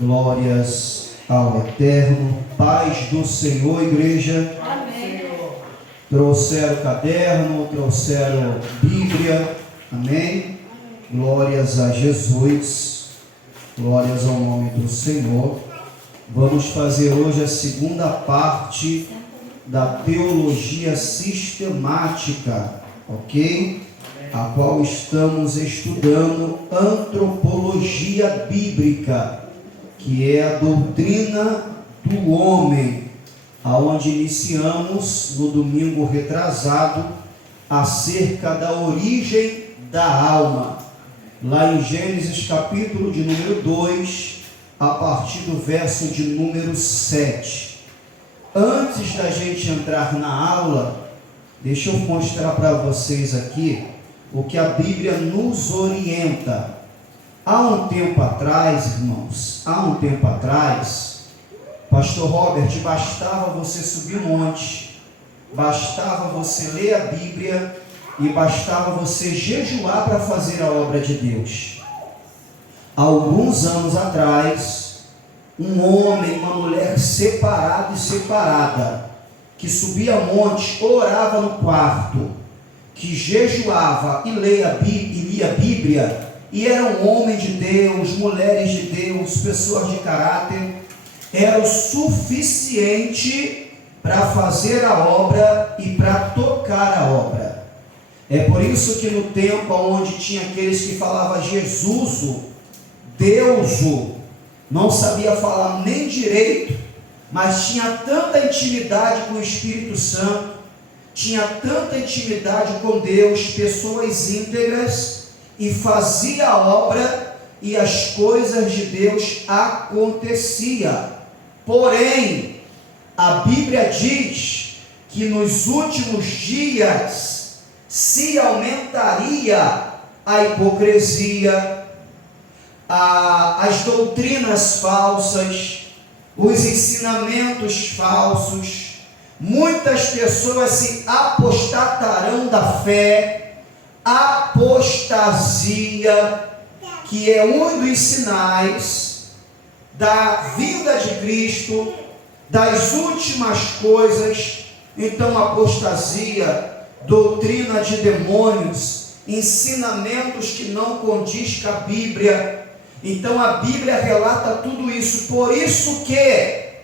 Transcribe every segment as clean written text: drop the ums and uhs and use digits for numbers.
Glórias ao Eterno. Paz do Senhor, igreja. Amém. Trouxeram caderno, trouxeram Bíblia. Amém. Glórias a Jesus. Glórias ao nome do Senhor. Vamos fazer hoje a segunda parte da teologia sistemática, ok? A qual estamos estudando antropologia bíblica, que é a doutrina do homem, aonde iniciamos no domingo retrasado acerca da origem da alma, lá em Gênesis capítulo de número 2, a partir do verso de número 7. Antes da gente entrar na aula, deixa eu mostrar para vocês aqui o que a Bíblia nos orienta. Há um tempo atrás, irmãos, Pastor Robert, bastava você subir um monte, bastava você ler a Bíblia e bastava você jejuar para fazer a obra de Deus. Há alguns anos atrás, um homem, uma mulher separado e separada, que subia monte, orava no quarto, que jejuava e lia a Bíblia, e era um homem de Deus, mulheres de Deus, pessoas de caráter, era o suficiente para fazer a obra e para tocar a obra. É por isso que no tempo onde tinha aqueles que falavam Jesus, Deus, não sabia falar nem direito, mas tinha tanta intimidade com o Espírito Santo, tinha tanta intimidade com Deus, pessoas íntegras, e fazia a obra e as coisas de Deus aconteciam. Porém, a Bíblia diz que nos últimos dias se aumentaria a hipocrisia, as doutrinas falsas, os ensinamentos falsos. Muitas pessoas se apostatarão da fé, apostasia, que é um dos sinais da vinda de Cristo, das últimas coisas. Então, apostasia, doutrina de demônios, ensinamentos que não condiz com a Bíblia. Então, a Bíblia relata tudo isso. Por isso que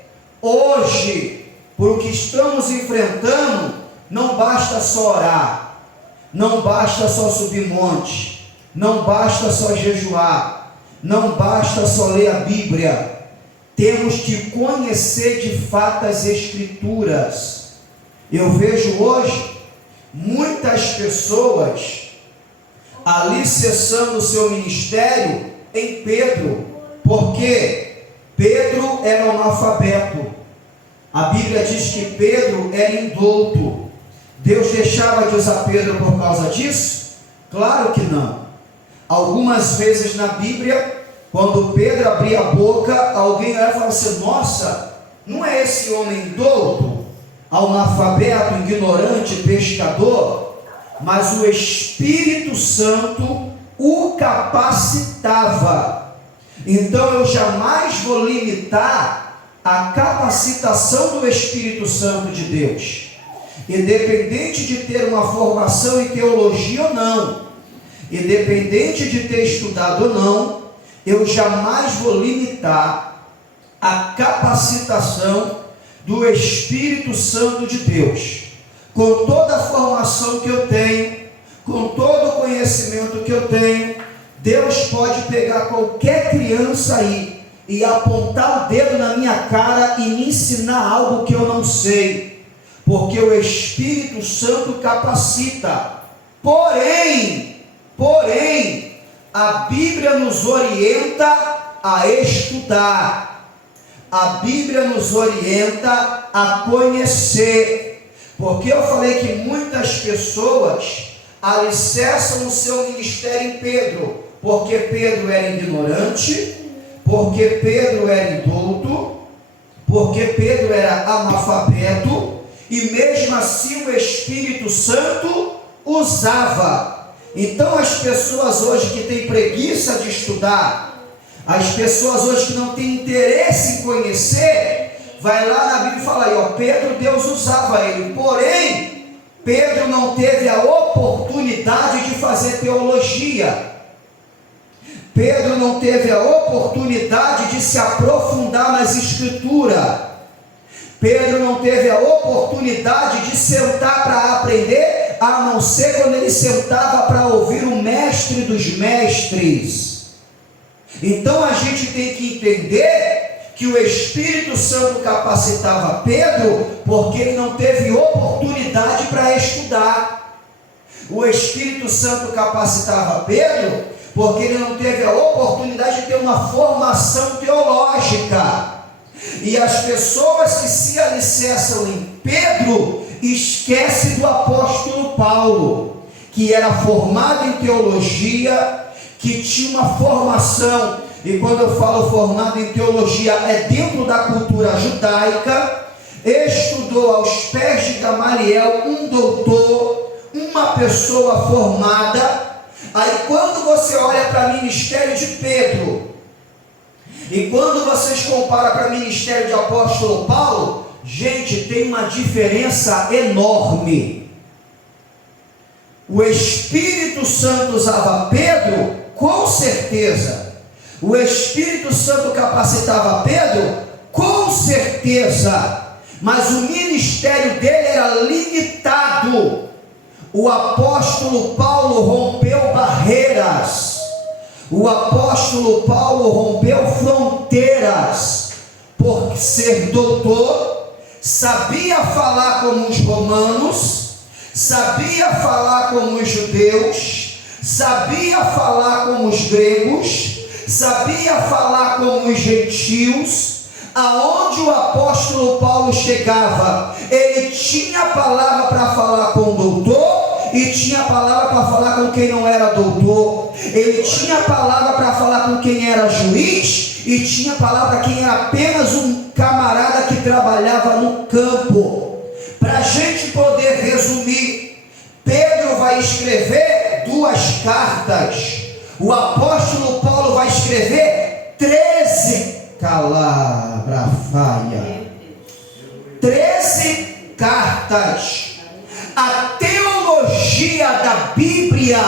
hoje, por o que estamos enfrentando, não basta só orar, não basta só subir monte, não basta só jejuar, não basta só ler a Bíblia. Temos que conhecer de fato as Escrituras. Eu vejo hoje muitas pessoas alicerçando o seu ministério em Pedro, porque Pedro era analfabeto. A Bíblia diz que Pedro era indouto. Deus deixava de usar Pedro por causa disso? Claro que não. Algumas vezes na Bíblia, quando Pedro abria a boca, alguém olhava e falava assim: nossa, não é esse homem douto, analfabeto, ignorante, pescador? Mas o Espírito Santo o capacitava. Então eu jamais vou limitar a capacitação do Espírito Santo de Deus, independente de ter uma formação em teologia ou não, independente de ter estudado ou não, eu jamais vou limitar a capacitação do Espírito Santo de Deus. Com toda a formação que eu tenho, com todo o conhecimento que eu tenho, Deus pode pegar qualquer criança aí e apontar o dedo na minha cara e me ensinar algo que eu não sei, porque o Espírito Santo capacita. Porém, a Bíblia nos orienta a estudar, a Bíblia nos orienta a conhecer, porque eu falei que muitas pessoas alicerçam o seu ministério em Pedro, porque Pedro era ignorante, porque Pedro era indouto, porque Pedro era analfabeto, e mesmo assim o Espírito Santo usava. Então as pessoas hoje que têm preguiça de estudar, As pessoas hoje que não têm interesse em conhecer, vai lá na Bíblia e fala aí, ó, Pedro, Deus usava ele, porém, Pedro não teve a oportunidade de fazer teologia. Pedro não teve a oportunidade de se aprofundar nas escrituras. Pedro não teve a oportunidade de sentar para aprender, a não ser quando ele sentava para ouvir o mestre dos mestres. Então a gente tem que entender que o Espírito Santo capacitava Pedro, porque ele não teve oportunidade para estudar. O Espírito Santo capacitava Pedro, porque ele não teve a oportunidade de ter uma formação teológica. E as pessoas que se alicerçam em Pedro, esquecem do apóstolo Paulo, que era formado em teologia, que tinha uma formação, e quando eu falo formado em teologia, é dentro da cultura judaica, estudou aos pés de Gamaliel, um doutor, uma pessoa formada. Aí quando você olha para o ministério de Pedro, e quando vocês comparam para o ministério de apóstolo Paulo, gente, tem uma diferença enorme. O Espírito Santo usava Pedro, com certeza. O Espírito Santo capacitava Pedro, com certeza. Mas o ministério dele era limitado. O apóstolo Paulo rompeu barreiras. O apóstolo Paulo rompeu fronteiras, por ser doutor, sabia falar como os romanos, sabia falar como os judeus, sabia falar como os gregos, sabia falar como os gentios. Aonde o apóstolo Paulo chegava, ele tinha a palavra para falar com o doutor, e tinha a palavra para falar com quem não era doutor. Ele tinha a palavra para falar com quem era juiz, e tinha a palavra para quem era apenas um camarada que trabalhava no campo. Para a gente poder resumir, Pedro vai escrever 2 cartas. O apóstolo Paulo vai escrever 13 13 cartas. A teologia da Bíblia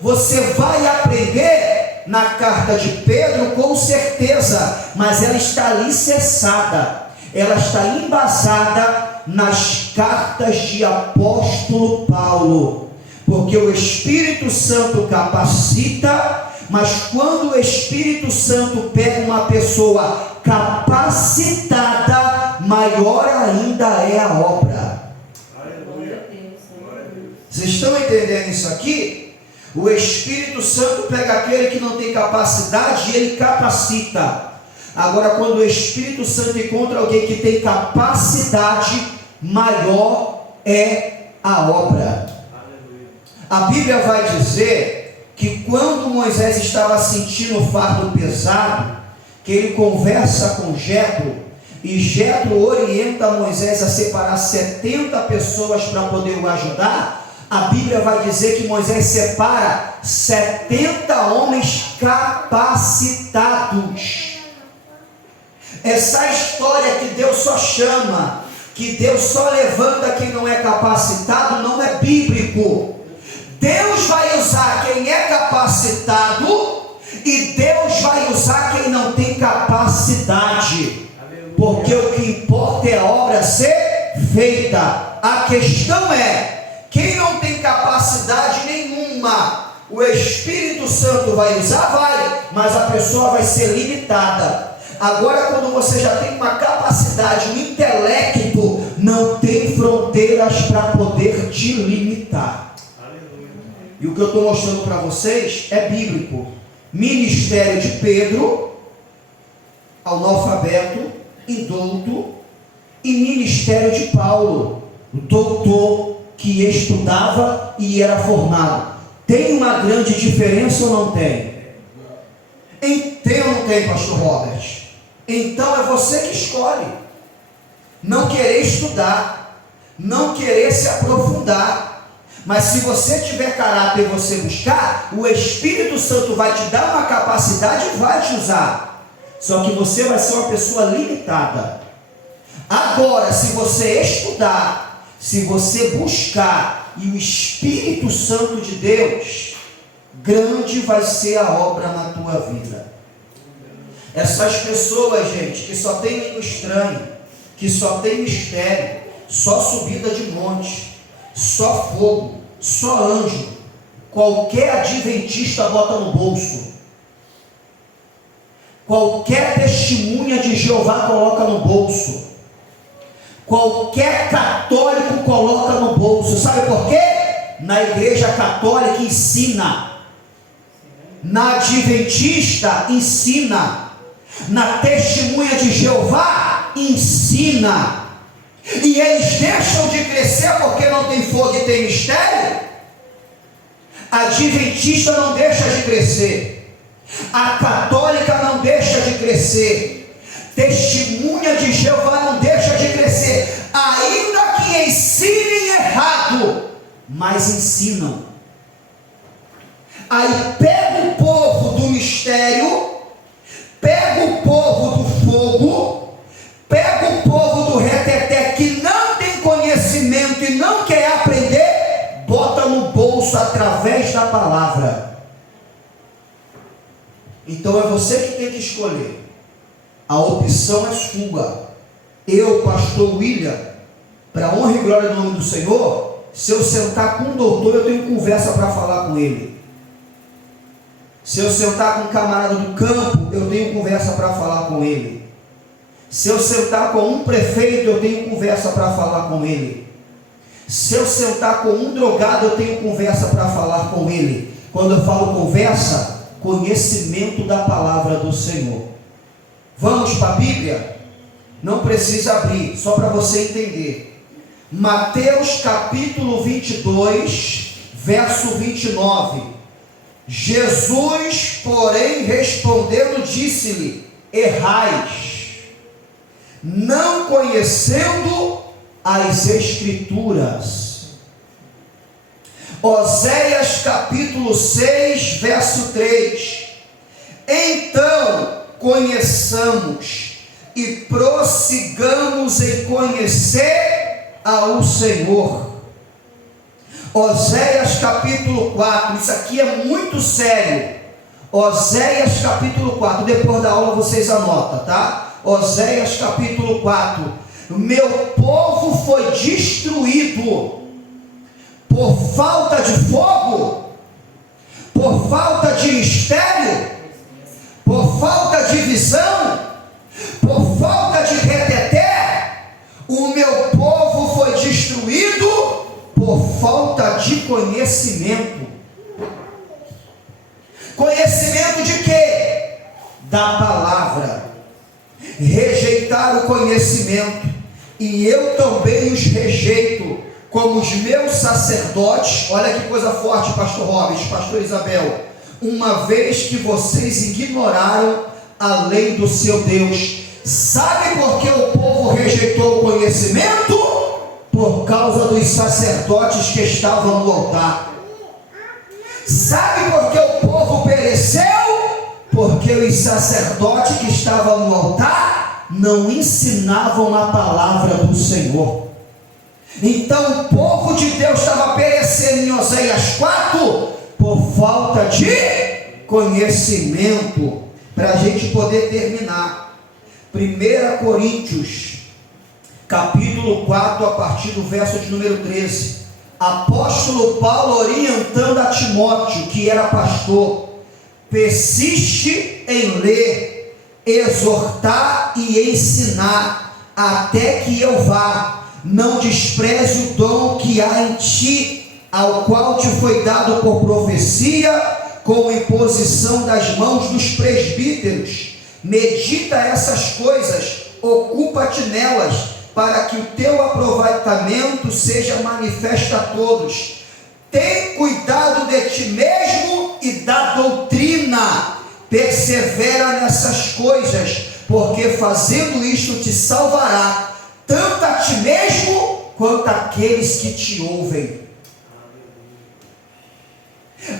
você vai aprender na carta de Pedro, com certeza, mas ela está alicerçada, ela está embasada nas cartas de apóstolo Paulo, porque o Espírito Santo capacita. Mas quando o Espírito Santo pega uma pessoa capacitada, maior ainda é a obra. Aleluia. Vocês estão entendendo isso aqui? O Espírito Santo pega aquele que não tem capacidade e ele capacita. Agora, quando o Espírito Santo encontra alguém que tem capacidade, maior é a obra. Aleluia. A Bíblia vai dizer que quando Moisés estava sentindo o fardo pesado, que ele conversa com Jetro, e Jetro orienta Moisés a separar 70 pessoas para poder o ajudar. A Bíblia vai dizer que Moisés separa 70 homens capacitados. Essa história que Deus só chama, que Deus só levanta quem não é capacitado, não é bíblico. Deus vai usar quem é capacitado, e Deus vai usar quem não tem capacidade. Aleluia. Porque o que importa é a obra ser feita. A questão é, quem não tem capacidade nenhuma, o Espírito Santo vai usar? Vai, mas a pessoa vai ser limitada. Agora, quando você já tem uma capacidade, um intelecto, não tem fronteiras para poder te limitar. E o que eu estou mostrando para vocês é bíblico. Ministério de Pedro, analfabeto, indouto, e ministério de Paulo, doutor, que estudava e era formado. Tem uma grande diferença ou não tem? Tem ou não tem, pastor Robert? Então é você que escolhe não querer estudar, não querer se aprofundar. Mas se você tiver caráter e você buscar, o Espírito Santo vai te dar uma capacidade e vai te usar. Só que você vai ser uma pessoa limitada. Agora, se você estudar, se você buscar, e o Espírito Santo de Deus, grande vai ser a obra na tua vida. Essas pessoas, gente, que só tem língua estranha, que só tem mistério, só subida de monte, só fogo, só anjo, qualquer adventista bota no bolso, qualquer testemunha de Jeová coloca no bolso, qualquer católico coloca no bolso. Sabe por quê? Na igreja católica ensina, na adventista ensina, na testemunha de Jeová ensina, e eles deixam de crescer porque não tem fogo e tem mistério. A adventista não deixa de crescer, a católica não deixa de crescer, testemunha de Jeová não deixa de crescer, ainda que ensinem errado, mas ensinam. Aí pega o povo do mistério, pega o povo do fogo, pega o povo do reteté que não tem conhecimento e não quer aprender, bota no bolso através da palavra. Então é você que tem que escolher. A opção é sua. Eu, pastor William, para honra e glória do nome do Senhor, se eu sentar com um doutor, eu tenho conversa para falar com ele. Se eu sentar com um camarada do campo, eu tenho conversa para falar com ele. Se eu sentar com um prefeito, eu tenho conversa para falar com ele. Se eu sentar com um drogado, eu tenho conversa para falar com ele. Quando eu falo conversa, conhecimento da palavra do Senhor. Vamos para a Bíblia? Não precisa abrir, só para você entender. Mateus capítulo 22, verso 29. Jesus, porém, respondendo, disse-lhe: errais, não conhecendo as Escrituras. Oséias capítulo 6, verso 3. Então conheçamos e prossigamos em conhecer ao Senhor. Oséias capítulo 4, isso aqui é muito sério. Oséias capítulo 4, depois da aula vocês anotam, tá? Oséias capítulo 4. Meu povo foi destruído por falta de fogo, por falta de mistério, por falta de visão, por falta de reteté. O meu povo foi destruído por falta de conhecimento. Conhecimento de quê? Da palavra. Rejeitar o conhecimento, e eu também os rejeito, como os meus sacerdotes. Olha que coisa forte, pastor Robert, pastor Isabel. Uma vez que vocês ignoraram a lei do seu Deus. Sabe por que o povo rejeitou o conhecimento? Por causa dos sacerdotes que estavam no altar. Sabe por que o povo pereceu? Porque os sacerdotes que estavam no altar não ensinavam a palavra do Senhor. Então o povo de Deus estava perecendo em Oséias 4 por falta de conhecimento. Para a gente poder terminar, 1 Coríntios capítulo 4, a partir do verso de número 13. Apóstolo Paulo orientando a Timóteo, que era pastor: persiste em ler, exortar e ensinar, até que eu vá. Não despreze o dom que há em ti, ao qual te foi dado por profecia, com imposição das mãos dos presbíteros. Medita essas coisas, ocupa-te nelas, para que o teu aproveitamento seja manifesto a todos. Tem cuidado de ti mesmo e da doutrina. Persevera nessas coisas, porque fazendo isto te salvará, tanto a ti mesmo quanto aqueles que te ouvem.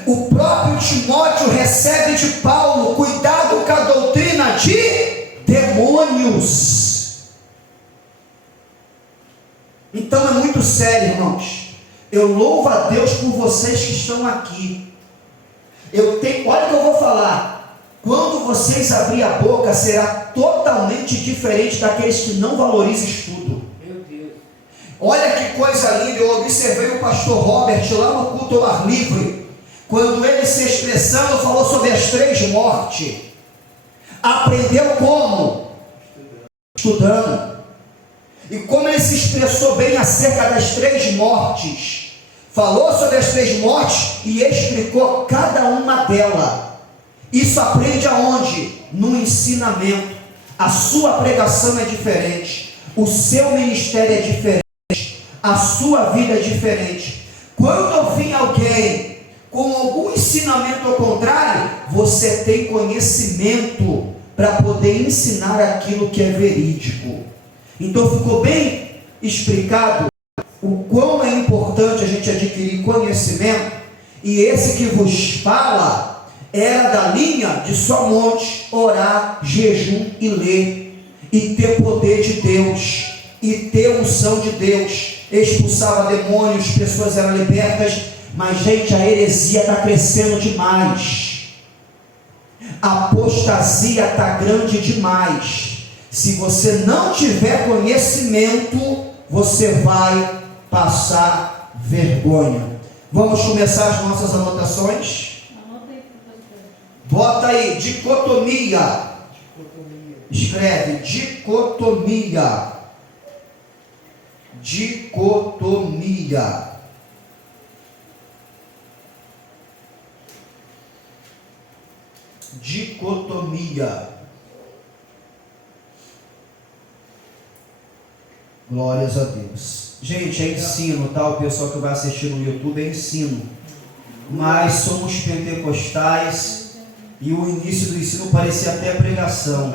O próprio Timóteo recebe de Paulo: cuidado com a doutrina de demônios. Então é muito sério, irmãos. Eu louvo a Deus por vocês que estão aqui. Olha o que eu vou falar. Quando vocês abrirem a boca, será totalmente diferente daqueles que não valorizam estudo. Meu Deus. Olha que coisa linda. Eu observei o pastor Robert lá no culto ao ar livre, quando ele se expressando falou sobre as 3 mortes. Aprendeu como? Estudando. E como ele se expressou bem acerca das 3 mortes, falou sobre as 3 mortes e explicou cada uma delas. Isso aprende aonde? No ensinamento. A sua pregação é diferente, o seu ministério é diferente, a sua vida é diferente. Quando vir alguém com algum ensinamento ao contrário, você tem conhecimento para poder ensinar aquilo que é verídico. Então ficou bem explicado o quão é importante a gente adquirir conhecimento. E esse que vos fala era da linha de somente orar, jejum e ler, e ter poder de Deus, e ter unção de Deus. Expulsava demônios, pessoas eram libertas. Mas gente, a heresia está crescendo demais, a apostasia está grande demais. Se você não tiver conhecimento, você vai passar vergonha. Vamos começar as nossas anotações? Bota aí, dicotomia. Escreve, dicotomia. Dicotomia. Dicotomia. Glórias a Deus. Gente, é ensino, tá? O pessoal que vai assistir no YouTube é ensino. Mas somos pentecostais e o início do ensino parecia até pregação,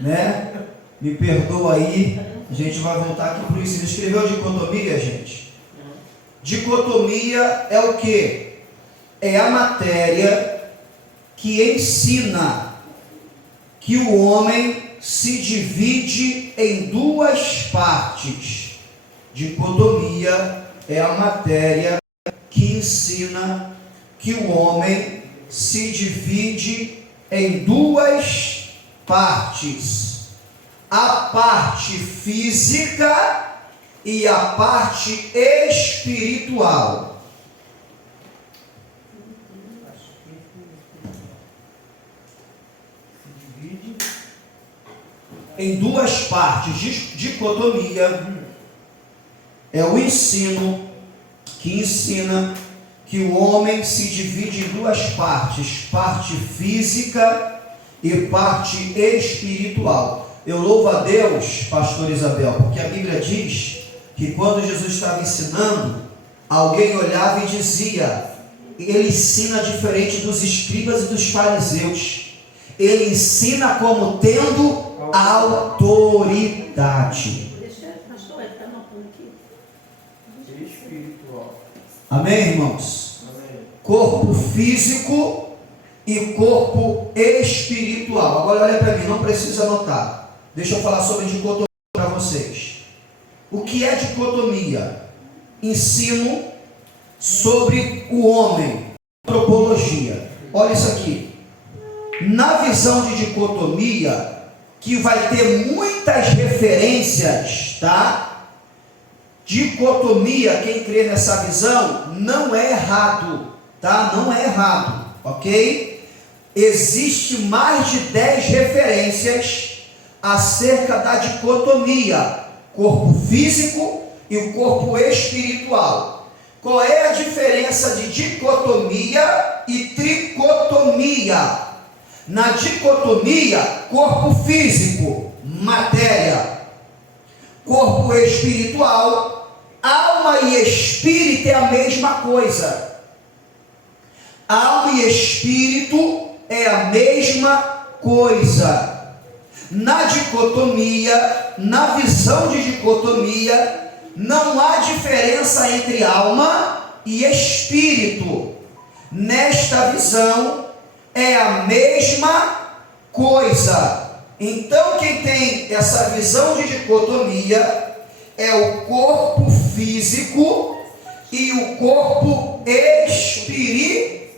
né? Me perdoa aí, a gente vai voltar aqui para o ensino. Escreveu dicotomia, gente? Dicotomia é o que? É a matéria que ensina que o homem se divide em 2 partes. Dicotomia é a matéria que ensina que o homem se divide em 2 partes: a parte física e a parte espiritual. Em 2 partes. Dicotomia é o ensino que ensina que o homem se divide em 2 partes: parte física e parte espiritual. Eu louvo a Deus, pastor Isabel, porque a Bíblia diz que quando Jesus estava ensinando, alguém olhava e dizia: ele ensina diferente dos escribas e dos fariseus. Ele ensina como tendo autoridade. Amém, irmãos? Amém. Corpo físico e corpo espiritual. Agora olha para mim, não precisa anotar. Deixa eu falar sobre dicotomia para vocês. O que é dicotomia? Ensino sobre o homem, antropologia. Olha isso aqui. Na visão de dicotomia, que vai ter muitas referências, tá? Dicotomia, quem crê nessa visão, não é errado, tá? Não é errado, ok? Existe mais de 10 referências acerca da dicotomia, corpo físico e o corpo espiritual. Qual é a diferença de dicotomia e tricotomia? Na dicotomia, corpo físico, matéria; corpo espiritual, alma e espírito é a mesma coisa. Alma e espírito é a mesma coisa. Na dicotomia, na visão de dicotomia, não há diferença entre alma e espírito. nesta visão é a mesma coisa. Então, quem tem essa visão de dicotomia é o corpo físico e o corpo espiritual.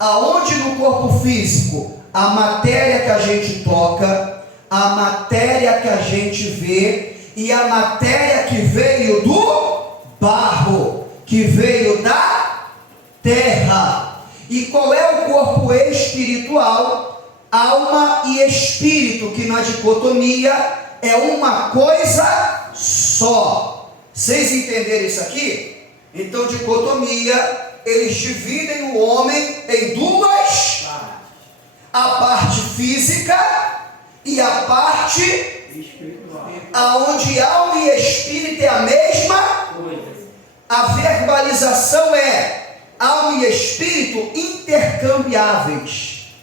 Aonde no corpo físico? A matéria que a gente toca, a matéria que a gente vê e a matéria que veio do barro, que veio da terra. E qual é o corpo espiritual? Alma e espírito, que na dicotomia é uma coisa só. Vocês entenderam isso aqui? Então, dicotomia, eles dividem o homem em duas: a parte física e a parte espiritual, aonde alma e espírito é a mesma coisa. A verbalização é alma e espírito intercambiáveis,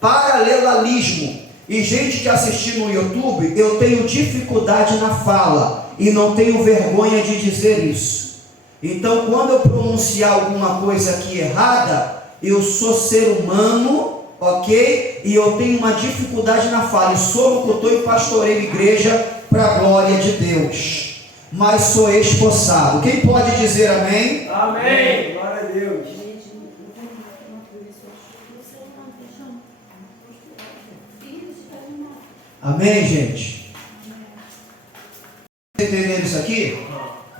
paralelismo. E gente que assistir no YouTube, eu tenho dificuldade na fala e não tenho vergonha de dizer isso. Então, quando eu pronunciar alguma coisa aqui errada, eu sou ser humano, ok? E eu tenho uma dificuldade na fala. E sou locutor e pastoreio igreja para a glória de Deus. Mas sou esforçado. Quem pode dizer amém? Amém. Glória a Deus. Amém, gente? Entenderam isso aqui?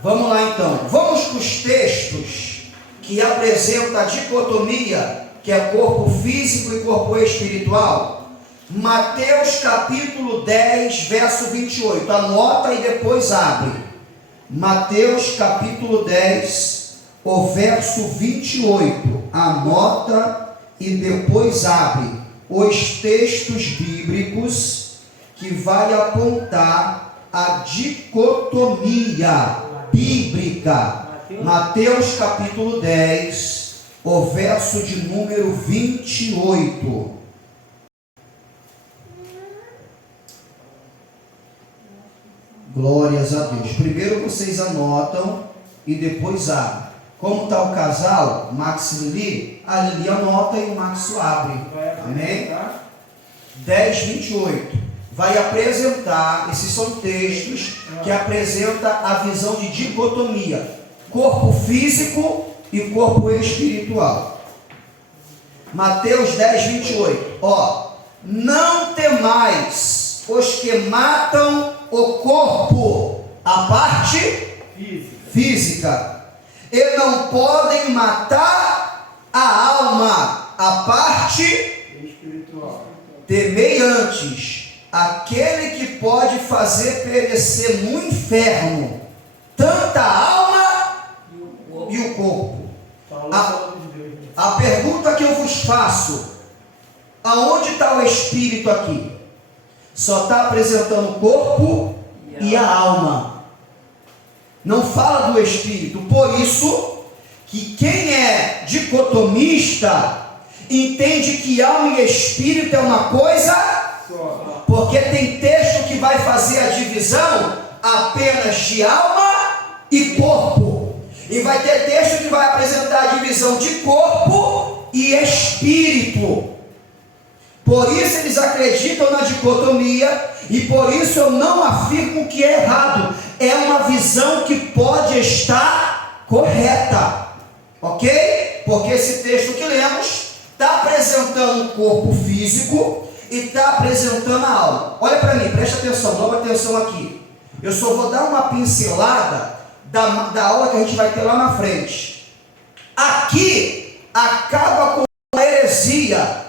Vamos lá então. Vamos para os textos que apresentam a dicotomia, que é corpo físico e corpo espiritual. Mateus capítulo 10, verso 28. Anota e depois abre. Mateus capítulo 10, o verso 28. Anota e depois abre os textos bíblicos que vai apontar a dicotomia bíblica. Mateus capítulo 10, o verso de número 28. Glórias a Deus. Primeiro vocês anotam e depois abrem. Como está o casal, Max e Lili? A Lili anota e o Max abre. Amém? 10, 28. Vai apresentar, esses são textos que apresentam a visão de dicotomia, corpo físico e corpo espiritual. Mateus 10, 28. Não temais os que matam o corpo, a parte física, e não podem matar a alma, a parte espiritual. Temei antes aquele que pode fazer perecer no inferno tanta alma e o corpo. A pergunta que eu vos faço: aonde está o espírito aqui? Só está apresentando o corpo e a alma. Não fala do espírito. Por isso que quem é dicotomista entende que alma e espírito é uma coisa só. Porque tem texto que vai fazer a divisão apenas de alma e corpo. E vai ter texto que vai apresentar a divisão de corpo e espírito. Por isso eles acreditam na dicotomia, e por isso eu não afirmo que é errado. É uma visão que pode estar correta, ok? Porque esse texto que lemos está apresentando o corpo físico e está apresentando a alma. Olha para mim, presta atenção, dá atenção aqui. Eu só vou dar uma pincelada da aula que a gente vai ter lá na frente. Aqui acaba com a heresia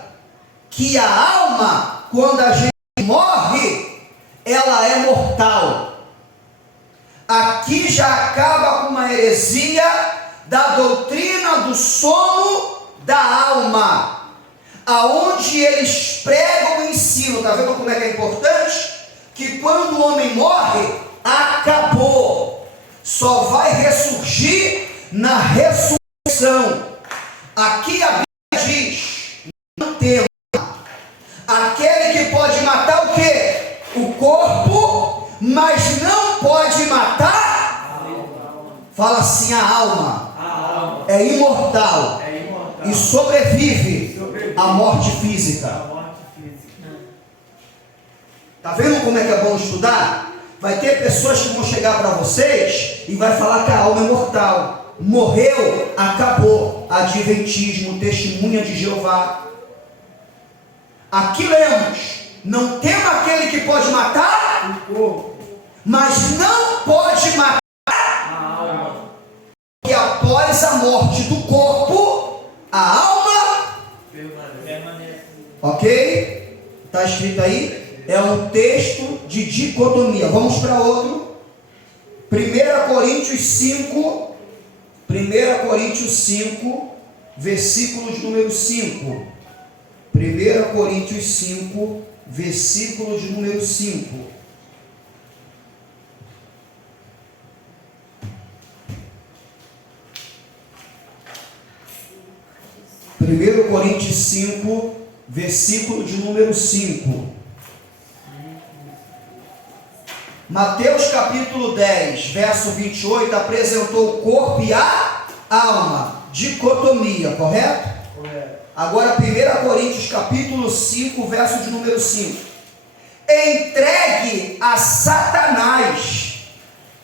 que a alma, quando a gente morre, ela é mortal. Aqui já acaba com uma heresia da doutrina do sono da alma, aonde eles pregam o ensino. Está vendo como é que é importante? Que quando o homem morre, acabou. Só vai ressurgir na ressurreição. Aqui a Bíblia diz: não tema aquele que pode matar o quê? O corpo, mas não pode matar. Fala assim: a alma é imortal. e sobrevive à morte física. A morte física. Tá vendo como é que é bom estudar? Vai ter pessoas que vão chegar para vocês e vai falar que a alma é mortal. Morreu, acabou. Adventismo, testemunha de Jeová. Aqui lemos: não tema aquele que pode matar, O corpo, mas não pode matar. a alma. E após a morte do corpo, a alma, Permanece. ok? Está escrito aí? É um texto de dicotomia. Vamos para outro. 1 Coríntios 5. 1 Coríntios 5, versículo de número 5. 1 Coríntios 5, versículo de número 5. Primeiro Coríntios 5, versículo de número 5. Mateus capítulo 10, verso 28, apresentou o corpo e a alma. Dicotomia, correto? Correto. Agora 1 Coríntios capítulo 5, verso de número 5. Entregue a Satanás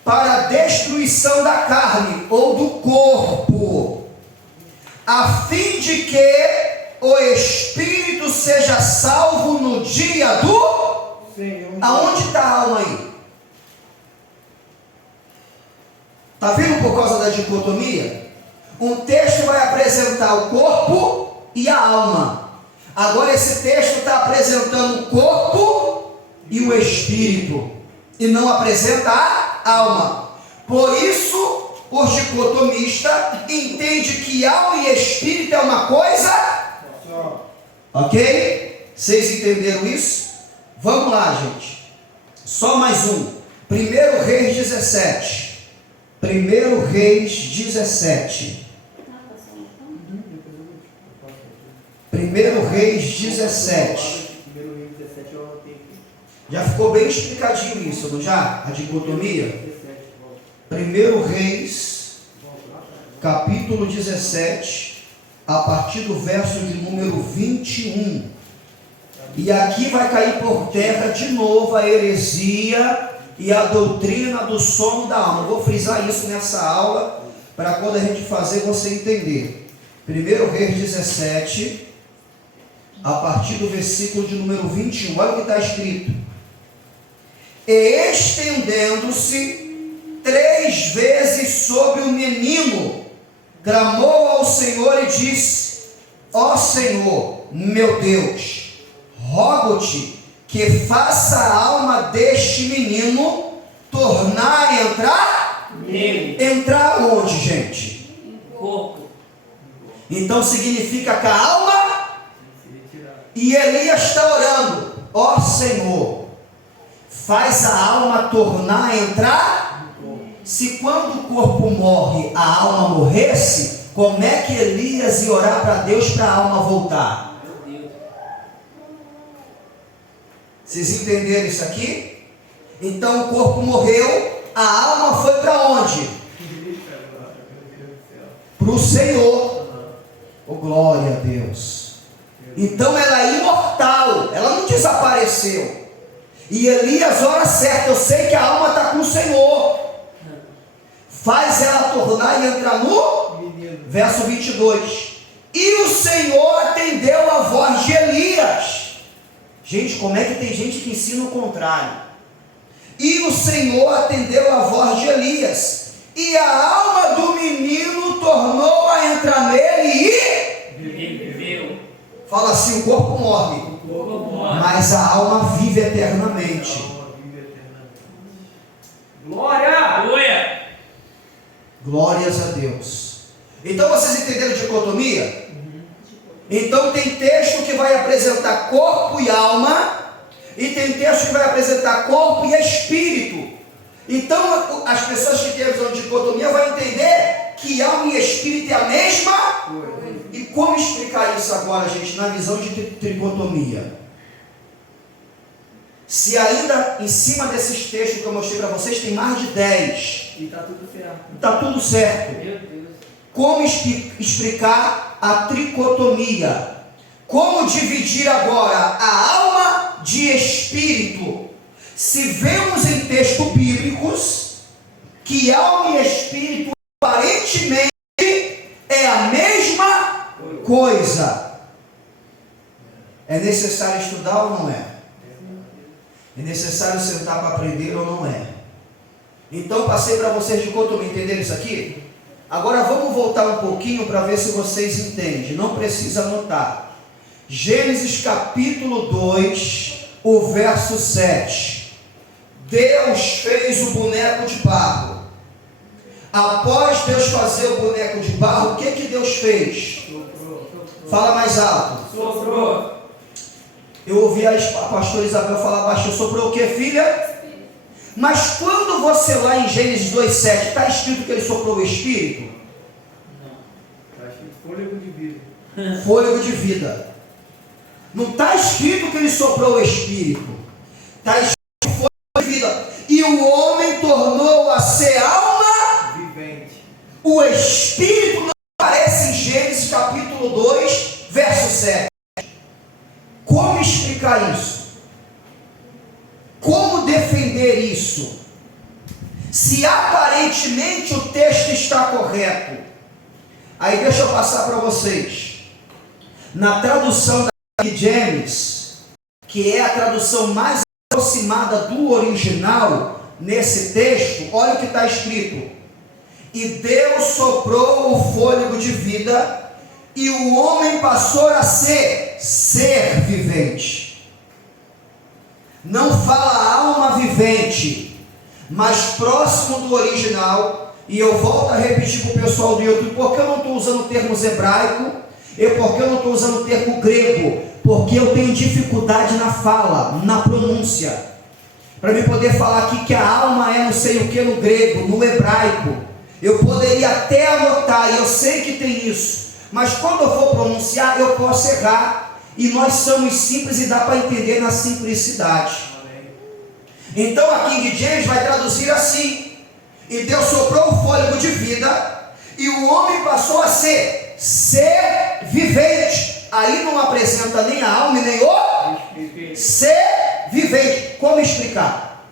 para a destruição da carne ou do corpo, a fim de que o espírito seja salvo no dia do... Senhor. Aonde está a alma aí? Está vendo por causa da dicotomia? Um texto vai apresentar o corpo e a alma. Agora esse texto está apresentando o corpo e o espírito, e não apresenta a alma. Por isso, o dicotomista entende que alma e espírito é uma coisa Só. ok? Vocês entenderam isso? Vamos lá, gente. Só mais um. 1 Reis 17. 1 Reis 17. 1 Reis 17. Primeiro Reis 17 eu anotei aqui. Já ficou bem explicadinho isso, não já? A dicotomia. 17, volta. 1 Reis, Volta lá atrás. capítulo 17, a partir do verso de número 21. E aqui vai cair por terra de novo a heresia e a doutrina do sono da alma. Eu vou frisar isso nessa aula, para quando a gente fazer você entender. 1 Reis 17, a partir do versículo de número 21. Olha o que está escrito. E estendendo-se 3 vezes sobre o menino, clamou ao Senhor e disse: ó Senhor, meu Deus, rogo-te que faça a alma deste menino tornar a entrar Nele. Entrar onde, gente? Corpo. Então significa que a alma, Se retirar. e Elias está orando: ó Senhor, faz a alma tornar a entrar. No corpo. Se quando o corpo morre, a alma morresse, como é que Elias ia orar para Deus para a alma voltar? Meu Deus. Vocês entenderam isso aqui? Então o corpo morreu, a alma foi para onde? Eita, agora, meu Deus do céu. Para o Senhor. Oh, glória a Deus. Então ela é imortal, ela não desapareceu. E Elias ora certo: eu sei que a alma está com o Senhor. Faz ela tornar e entrar no Menino. verso 22. E o Senhor atendeu a voz de Elias. Gente, como é que tem gente que ensina o contrário? E o Senhor atendeu a voz de Elias, e a alma do menino tornou a entrar nele e... Viveu. Fala assim: o corpo morre, O corpo morre. mas a alma vive eternamente. A alma vive eternamente. Glória! Aleluia! Glórias a Deus. Então vocês entenderam a dicotomia? Então tem texto que vai apresentar corpo e alma, e tem texto que vai apresentar corpo e espírito. Então as pessoas que têm a visão de dicotomia vão entender que alma e espírito é a mesma. Foi. E como explicar isso agora, gente, na visão de tricotomia? Se ainda em cima desses textos que eu mostrei para vocês tem mais de 10, E tá tudo certo. está tudo certo. Meu Deus. Como explicar a tricotomia. Como dividir agora a alma de espírito? Se vemos em textos bíblicos que alma e espírito aparentemente é a mesma coisa. É necessário estudar ou não é? É necessário sentar para aprender ou não é? Então passei para vocês dicotomia, entenderam isso aqui? Agora vamos voltar um pouquinho para ver se vocês entendem. Não precisa anotar. Gênesis capítulo 2, o verso 7. Deus fez o boneco de barro. Após Deus fazer o boneco de barro, o que Deus fez? Fala mais alto. Soprou. Eu ouvi a pastora Isabel falar baixo. Soprou o que, filha? Mas quando você lá em Gênesis 2,7 está escrito que ele soprou o Espírito? Não. Está escrito fôlego de vida. Fôlego de vida. Não está escrito que ele soprou o Espírito. Está escrito fôlego de vida. E o homem tornou a ser alma vivente. O Espírito não aparece em Gênesis capítulo 2, verso 7. Como explicar isso? Como defender isso? Se aparentemente o texto está correto. Aí deixa eu passar para vocês. Na tradução da King James, que é a tradução mais aproximada do original, nesse texto, olha o que está escrito. E Deus soprou o fôlego de vida, e o homem passou a ser vivente. Não fala alma vivente, mas próximo do original. E eu volto a repetir para o pessoal do YouTube, porque eu não estou usando termos hebraico, porque eu não estou usando o termo grego, porque eu tenho dificuldade na fala, na pronúncia, para me poder falar aqui que a alma é não sei o que no grego, no hebraico. Eu poderia até anotar, e eu sei que tem isso, mas quando eu for pronunciar, eu posso errar. E nós somos simples e dá para entender na simplicidade. Então a King James vai traduzir assim: e Deus soprou o fôlego de vida, e o homem passou a ser vivente. Aí não apresenta nem a alma nem o ser vivente. Como explicar?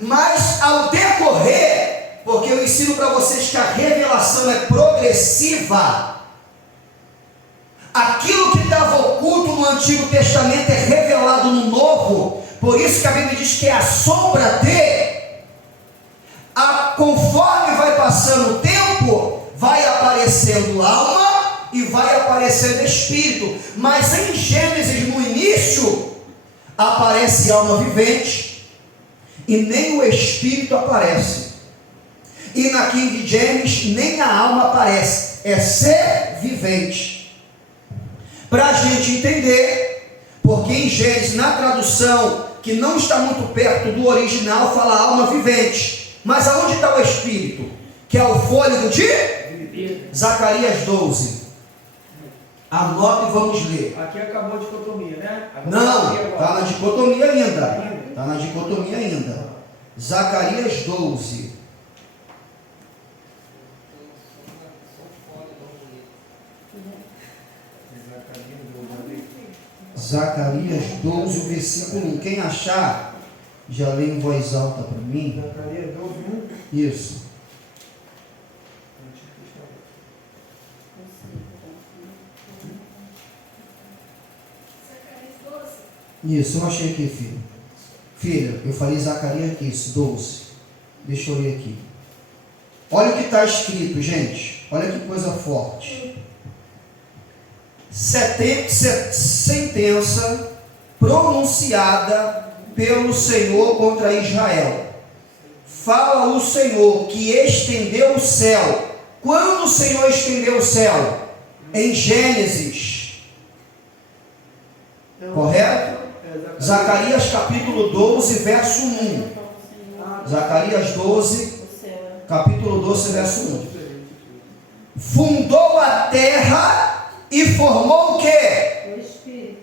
Mas ao decorrer, porque eu ensino para vocês que a revelação é progressiva, aquilo que estava oculto no Antigo Testamento é revelado no Novo. Por isso que a Bíblia diz que é a sombra conforme vai passando o tempo, vai aparecendo alma e vai aparecendo espírito. Mas em Gênesis, no início, aparece alma vivente e nem o espírito aparece. E na King James nem a alma aparece, é ser vivente. Para a gente entender, porque em Gênesis, na tradução que não está muito perto do original, fala alma vivente. Mas aonde está o espírito? Que é o fôlego de Zacarias 12. Anota e vamos ler. Aqui acabou a dicotomia, né? Não, está na dicotomia ainda. Está na dicotomia ainda. Zacarias 12. Zacarias 12, o versículo 1. Quem achar, já lê em voz alta para mim. Zacarias 12, 1. Isso. Isso, eu achei aqui, filho. Filha, eu falei Zacarias aqui, isso, 12. Deixa eu ler aqui. Olha o que está escrito, gente. Olha que coisa forte. Sentença pronunciada pelo Senhor contra Israel. Fala o Senhor que estendeu o céu. Quando o Senhor estendeu o céu? Em Gênesis. Correto? Zacarias capítulo 12, verso 1. Zacarias 12, capítulo 12, verso 1. Fundou a terra e formou o quê? O Espírito.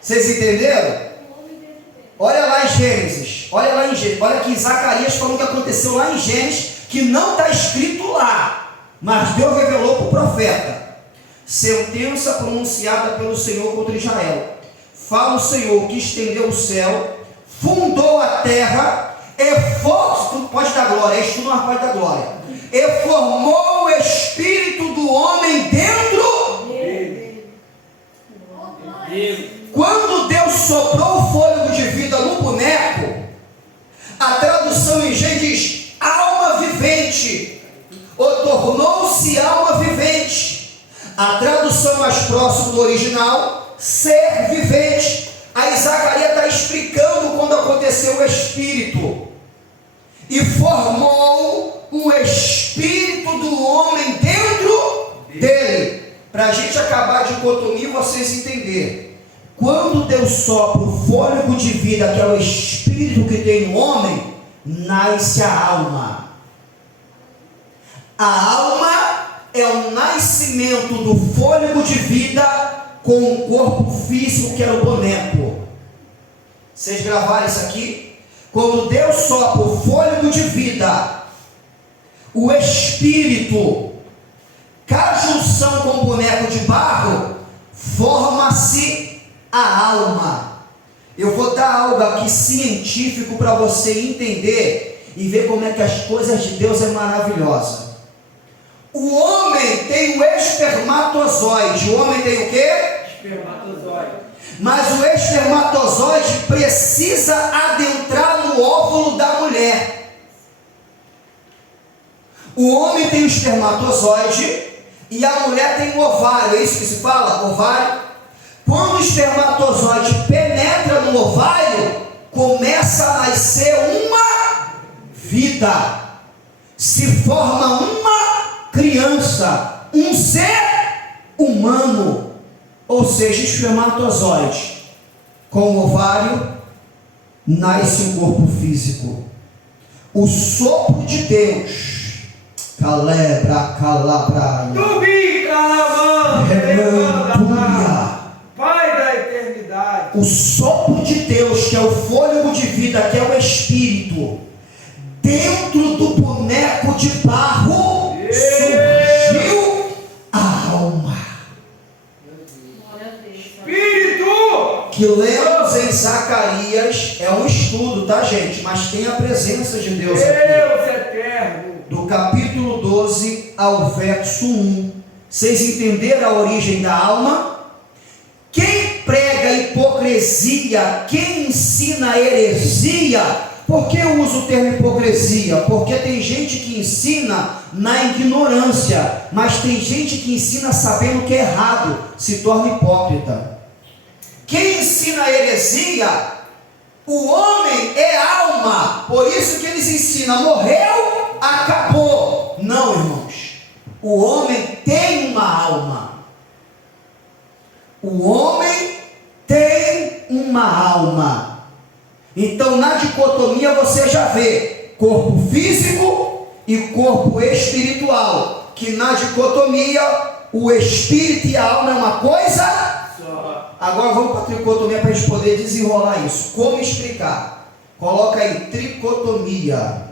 Vocês entenderam? Olha lá em Gênesis. Olha lá em Gênesis. Olha que Zacarias falou que aconteceu lá em Gênesis, que não está escrito lá. Mas Deus revelou para o profeta: sentença pronunciada pelo Senhor contra Israel. Fala o Senhor que estendeu o céu, fundou a terra, tu pode dar glória, é estudo, mas pode dar glória, e formou o espírito do homem dentro dele. Quando Deus soprou o fôlego de vida no boneco, a tradução em G diz alma vivente, ou tornou-se alma vivente. A tradução mais próxima do original, ser vivente. Aí Zacarias está explicando quando aconteceu o Espírito, e formou o Espírito do homem dentro dele. Para a gente acabar a dicotomia e vocês entenderem. Quando Deus sopra o fôlego de vida, que é o Espírito que tem no homem, nasce a alma. A alma é o nascimento do fôlego de vida com o corpo físico, que era o boneco. Vocês gravaram isso aqui? Quando Deus sopra o fôlego de vida, o Espírito, cada junção com o boneco de barro, forma-se a alma. Eu vou dar algo aqui científico para você entender e ver como é que as coisas de Deus é maravilhosa. O homem tem o espermatozoide. O homem tem o quê? Espermatozoide. Mas o espermatozoide precisa adentrar no óvulo da mulher. O homem tem o espermatozoide e a mulher tem o ovário. É isso que se fala? Ovário. Quando o espermatozoide penetra no ovário, começa a nascer uma vida. Se forma uma criança, um ser humano. Ou seja, espermatozoide com o ovário, nasce um corpo físico. O sopro de Deus, calebra, calabraia, Tubi, remantuia, Pai da eternidade. o sopro de Deus, que é o fôlego de vida, que é o Espírito, dentro do boneco de barro, surgiu a alma. Espírito! Que lemos em Zacarias, é um estudo, tá, gente? Mas tem a presença de Deus aqui. Deus eterno. Do capítulo 12 ao verso 1. Vocês entenderam a origem da alma? Quem prega hipocrisia, quem ensina heresia, por que eu uso o termo hipocrisia? Porque tem gente que ensina na ignorância, mas tem gente que ensina sabendo que é errado, se torna hipócrita. Quem ensina heresia, o homem é alma, por isso que eles ensinam, morreu, acabou. Não, irmãos, o homem tem uma alma. O homem tem uma alma. Então na dicotomia você já vê corpo físico e corpo espiritual, que na dicotomia o espírito e a alma é uma coisa só. Agora vamos para a tricotomia para a gente poder desenrolar isso. Como explicar? Coloca aí, tricotomia.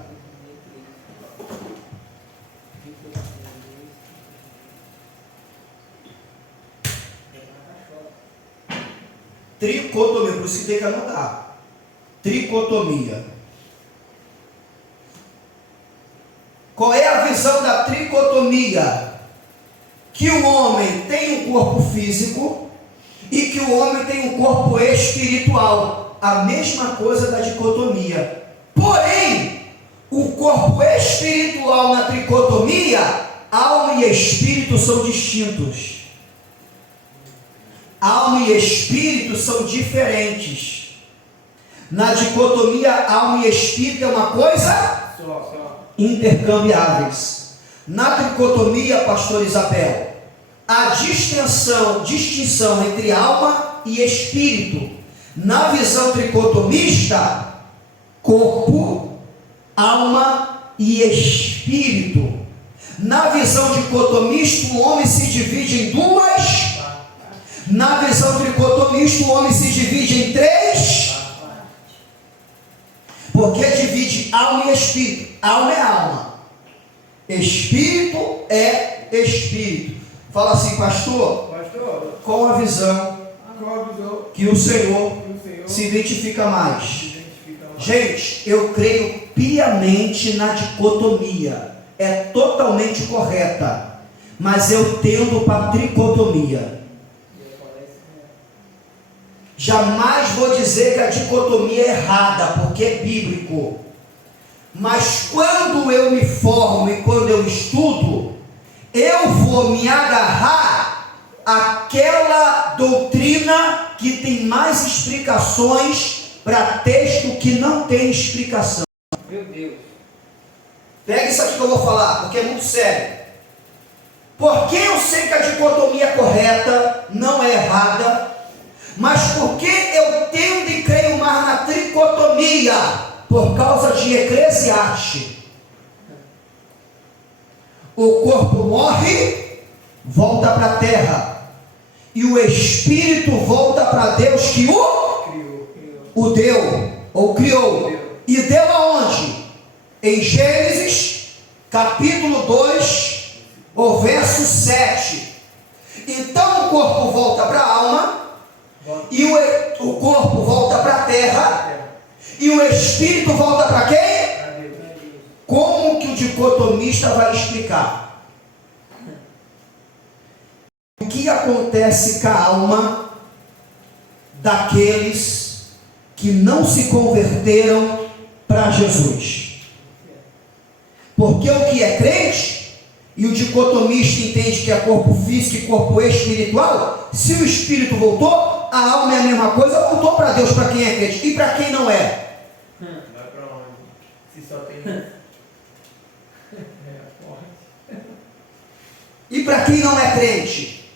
Tricotomia, por isso que tem que anotar. Tricotomia. Qual é a visão da tricotomia? Que o homem tem um corpo físico e que o homem tem um corpo espiritual. A mesma coisa da dicotomia. Porém, o corpo espiritual na tricotomia, alma e espírito são distintos. Alma e espírito são diferentes. Na dicotomia, alma e espírito é uma coisa intercambiáveis. Na tricotomia, pastor Isabel, a distinção entre alma e espírito. Na visão tricotomista, corpo, alma e espírito. Na visão dicotomista, o homem se divide em duas. Na visão tricotomista, o homem se divide em três. Porque divide alma e espírito. Alma é alma, Espírito é espírito. Fala assim, pastor, qual a visão que o Senhor se identifica mais? Gente, eu creio piamente na dicotomia. É totalmente correta. Mas eu tendo para a tricotomia. Jamais vou dizer que a dicotomia é errada, porque é bíblico. Mas quando eu me formo e quando eu estudo, eu vou me agarrar àquela doutrina que tem mais explicações para texto que não tem explicação. Meu Deus. Pega isso aqui que eu vou falar, porque é muito sério. Porque eu sei que a dicotomia é correta, não é errada, mas porque eu tendo e creio mais na tricotomia, por causa de Eclesiastes. O corpo morre, volta para a terra, e o espírito volta para Deus que o deu, ou criou. E deu aonde? Em Gênesis, capítulo 2, o verso 7. Então o corpo volta para a alma, e o corpo volta para a terra, e o espírito volta para quem? Como que o dicotomista vai explicar? O que acontece com a alma daqueles que não se converteram para Jesus? Porque o que é crente, e o dicotomista entende que é corpo físico e corpo espiritual, se o espírito voltou, a alma é a mesma coisa, voltou para Deus para quem é crente. E para quem não é? Vai para onde? Se só tem... E para quem não é crente?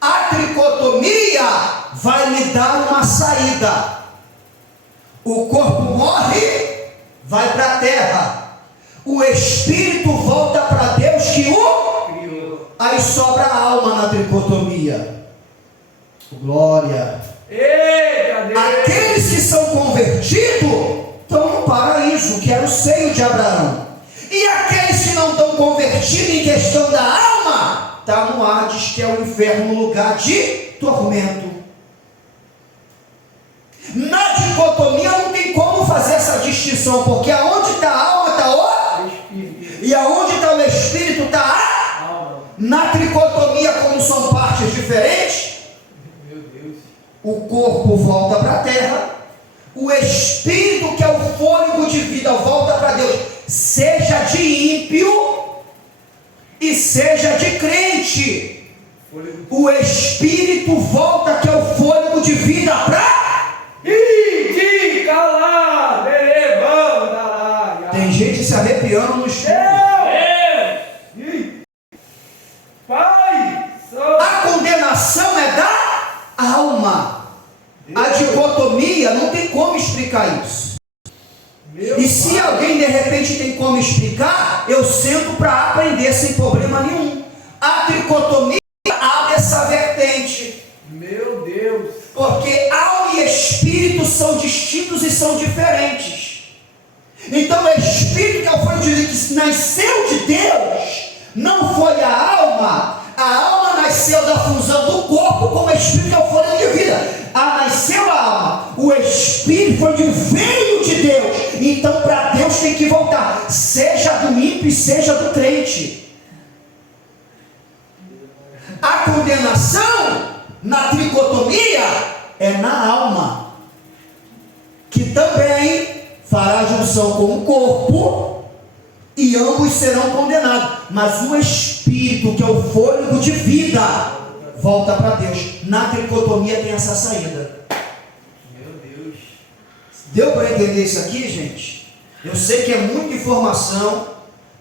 A tricotomia vai me dar uma saída. O corpo morre, vai para a terra. O espírito volta para Deus que o criou. Aí sobra a alma na tricotomia. Glória. Eita, Deus. Aqueles que são convertidos estão no paraíso, que era o seio de Abraão. E aqueles que não estão convertidos em questão da alma, está no Hades, que é o inferno, um lugar de tormento. Na dicotomia não tem como fazer essa distinção, porque aonde está a alma está o espírito. E aonde está o espírito está a alma. Na tricotomia, como são partes diferentes, meu Deus, o corpo volta para a terra, o espírito, que é o fôlego de vida, volta para Deus, seja de ímpio e seja de crente. O espírito volta, que é o fôlego de vida, para tem gente se arrepiando no estudo. Pai, A condenação é da alma. A dicotomia não tem como explicar isso. E se alguém de repente tem como explicar, eu sento para aprender sem problema nenhum. A tricotomia abre essa vertente. Meu Deus. Porque alma e espírito são distintos e são diferentes. Então o espírito, que é o fôlego de vida, que nasceu de Deus, não foi a alma. A alma nasceu da fusão do corpo com o espírito, que é o fôlego de vida. Nasceu a alma. O espírito foi de veio de Deus. Então para Deus tem que voltar, seja do ímpio e seja do crente. A condenação na tricotomia é na alma, que também fará junção com o corpo, e ambos serão condenados. Mas o espírito, que é o fôlego de vida, volta para Deus. Na tricotomia tem essa saída. Meu Deus. Deu para entender isso aqui, gente? Eu sei que é muita informação.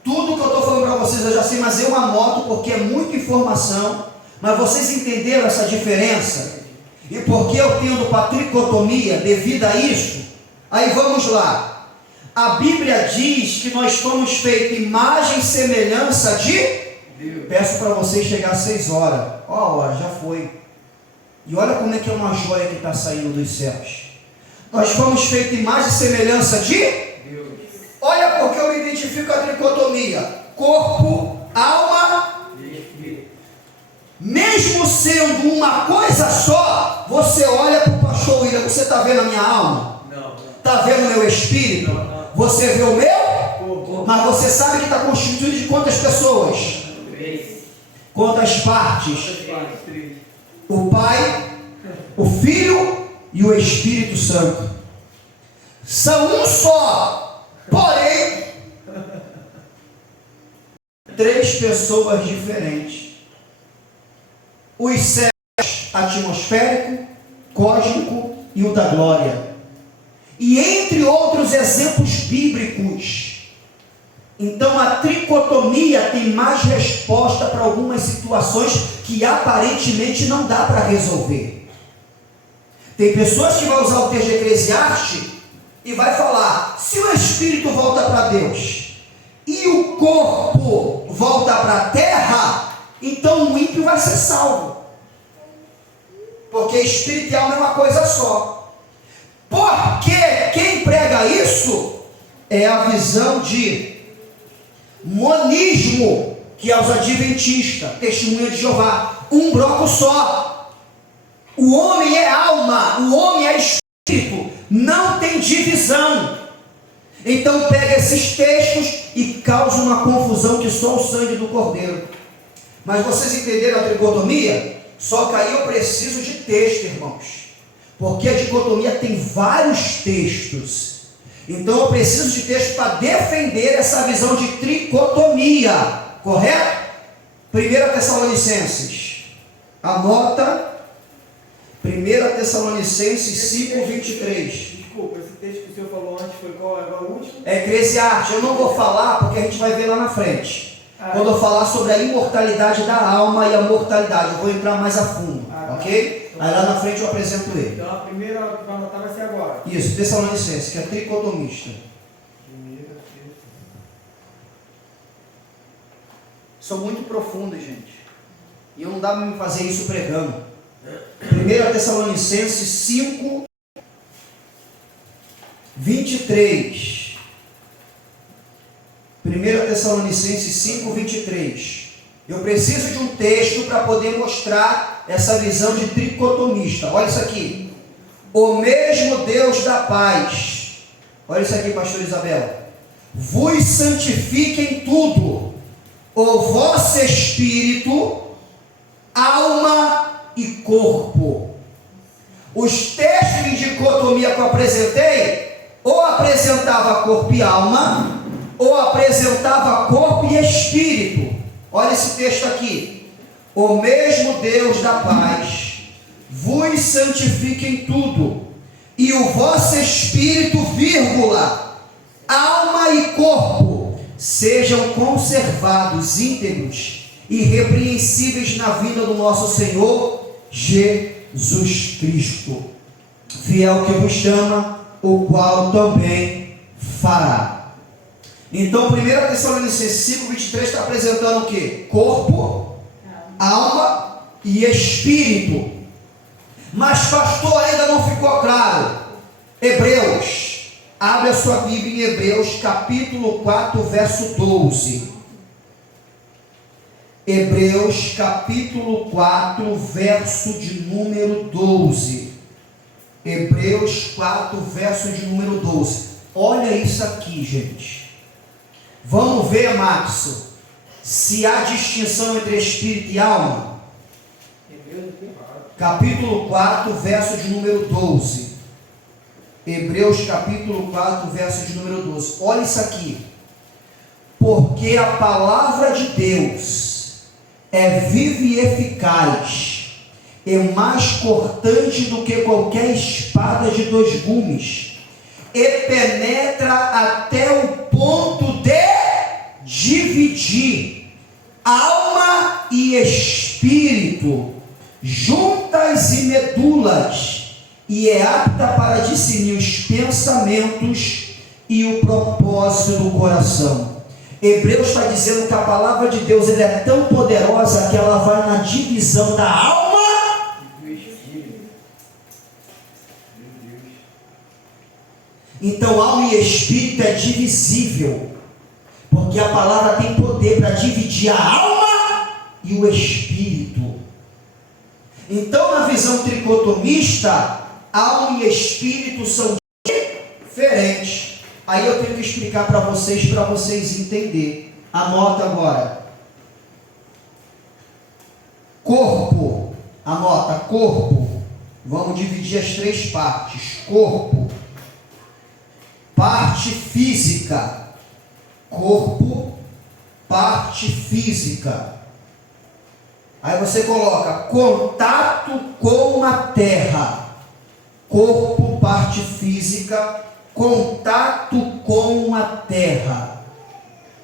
Tudo que eu estou falando para vocês eu já sei, mas eu anoto porque é muita informação. Mas vocês entenderam essa diferença? E porque eu tendo para tricotomia devido a isso? Aí vamos lá. A Bíblia diz que nós fomos feitos imagem e semelhança de Deus. Peço para vocês chegar às 6 horas. Ó, a hora, já foi. E olha como é que é uma joia que está saindo dos céus. Nós fomos feitos imagem e semelhança de Deus. Olha porque eu identifico a tricotomia. corpo, alma, mesmo sendo uma coisa só. Você olha para o pastor William, você está vendo a minha alma? Não. Está vendo o meu espírito? Não. Você vê o meu? Corpo. Mas você sabe que está constituído de quantas pessoas? 3. Quantas partes? 3. O Pai, o Filho e o Espírito Santo. São um só, porém, 3 pessoas diferentes. Os céus, atmosférico, cósmico e o da glória. E entre outros exemplos bíblicos. Então a tricotomia tem mais resposta para algumas situações que aparentemente não dá para resolver. Tem pessoas que vão usar o texto de Eclesiastes e vai falar: se o espírito volta para Deus e o corpo volta para a terra, então o ímpio vai ser salvo. Porque espírito e alma é uma coisa só. Porque quem prega isso é a visão de monismo, que é os adventistas, testemunha de Jeová, um bloco só. O homem é alma, o homem é espírito, não tem divisão. Então pega esses textos e causa uma confusão que só o sangue do Cordeiro. Mas vocês entenderam a tricotomia? Só que aí eu preciso de texto, irmãos, porque a dicotomia tem vários textos. Então eu preciso de texto para defender essa visão de tricotomia, correto? 1 Tessalonicenses, anota, 1 Tessalonicenses 5:23. Desculpa, esse texto que o senhor falou antes foi qual? É o último? É Eclesiastes. Eu não vou falar porque a gente vai ver lá na frente. Quando eu falar sobre a imortalidade da alma e a mortalidade, eu vou entrar mais a fundo, ok? Aí lá na frente eu apresento ele. Então a primeira que vai anotar vai ser agora. Isso, Tessalonicenses, que é tricotomista. São muito profundas, gente. E não dá para me fazer isso pregando. 1 Tessalonicenses 5, 23. 1 Tessalonicenses 5, 23. Eu preciso de um texto para poder mostrar essa visão de tricotomista. Olha isso aqui. O mesmo Deus da paz. Olha isso aqui, pastor Isabel. Vos santifique em tudo, o vosso espírito, alma e corpo. Os textos de dicotomia que eu apresentei, ou apresentava corpo e alma, ou apresentava corpo e espírito. Olha esse texto aqui. O mesmo Deus da paz vos santifique em tudo, e o vosso espírito, vírgula, alma e corpo sejam conservados íntegros e irrepreensíveis na vinda do nosso Senhor Jesus Cristo, fiel que vos chama, o qual também fará. Então, 1 Tessalonicenses 5:23 está apresentando o que? Corpo, alma e espírito. Mas, pastor, ainda não ficou claro. Hebreus, abre a sua Bíblia em Hebreus, capítulo 4, verso 12. Hebreus, capítulo 4, verso de número 12. Hebreus 4, verso de número 12. Olha isso aqui, gente. Vamos ver, Max, se há distinção entre espírito e alma. Capítulo 4, verso de número 12. Hebreus capítulo 4, verso de número 12. Olha isso aqui. Porque a palavra de Deus é viva e eficaz, e mais cortante do que qualquer espada de 2 gumes, e penetra até o ponto de dividir alma e espírito, juntas e medulas, e é apta para discernir os pensamentos e o propósito do coração. Hebreus está dizendo que a palavra de Deus ela é tão poderosa que ela vai na divisão da alma e do espírito. Então alma e espírito é divisível, porque a palavra tem poder. poder para dividir a alma e o espírito. Então, na visão tricotomista, alma e espírito são diferentes. Aí eu tenho que explicar para vocês entenderem. Anota agora. Corpo. Anota, corpo. Vamos dividir as três partes. Corpo. Parte física. Corpo. Parte física. Aí você coloca contato com a terra. Corpo, parte física, contato com a terra.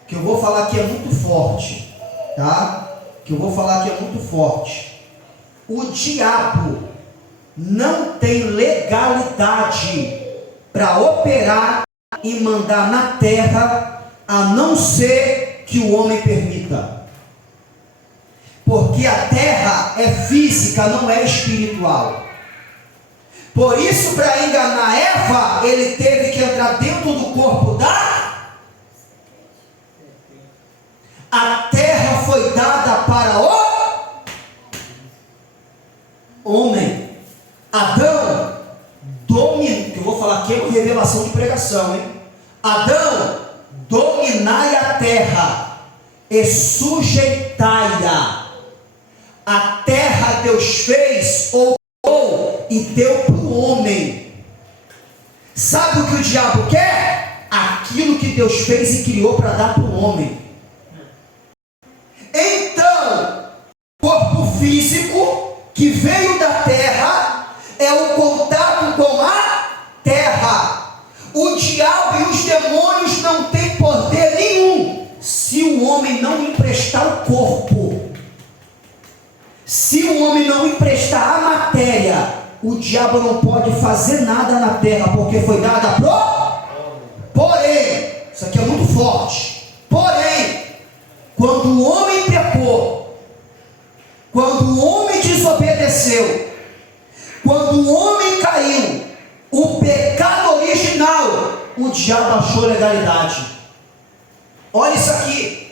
Que eu vou falar aqui é muito forte, tá? Que eu vou falar aqui é muito forte. O diabo não tem legalidade para operar e mandar na terra, a não ser que o homem permita. Porque a terra é física, não é espiritual. Por isso, para enganar Eva, ele teve que entrar dentro do corpo da... A terra foi dada para o homem. Adão domina. Eu vou falar aqui é uma revelação de pregação, hein? Adão, dominai a terra e sujeitai-a. A terra Deus fez e deu para o homem. Sabe o que o diabo quer? Aquilo que Deus fez e criou para dar para o homem. Então, o corpo físico que veio da terra é o contato com a terra. O diabo e os demônios não têm poder nenhum se o homem não emprestar o corpo. Se o homem não emprestar a matéria, o diabo não pode fazer nada na terra, porque foi dada Porém, isso aqui é muito forte. Porém, quando o homem pecou, quando o homem desobedeceu, quando o homem caiu, o pecado original, o diabo achou legalidade. Olha isso aqui.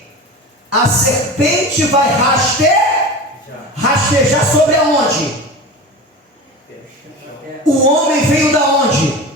A serpente vai rastejar sobre aonde? O homem veio da onde?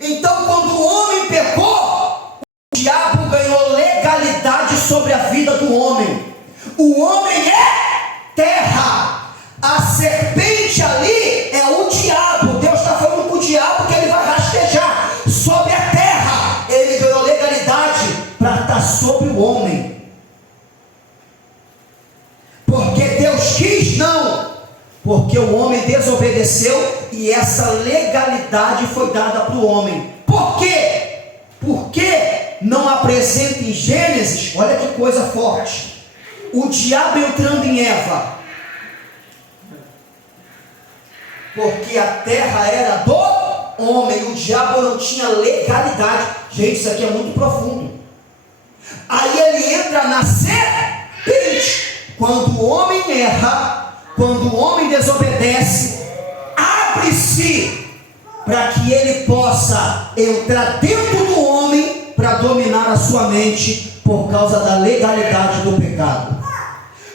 Então, quando o homem pecou, o diabo ganhou legalidade sobre a vida do homem. O homem é terra. A serpente ali é o diabo. Deus está falando com o diabo que ele vai rastejar sobre a terra. Ele ganhou legalidade para estar sobre o homem. Porque Deus quis? Não. Porque o homem desobedeceu e essa legalidade foi dada para o homem. Por quê? Porque não apresenta em Gênesis, olha que coisa forte, o diabo entrando em Eva. Porque a terra era do homem, o diabo não tinha legalidade. Gente, isso aqui é muito profundo. Aí ele entra na serpente. Quando o homem erra, quando o homem desobedece, abre-se para que ele possa entrar dentro do homem para dominar a sua mente por causa da legalidade do pecado.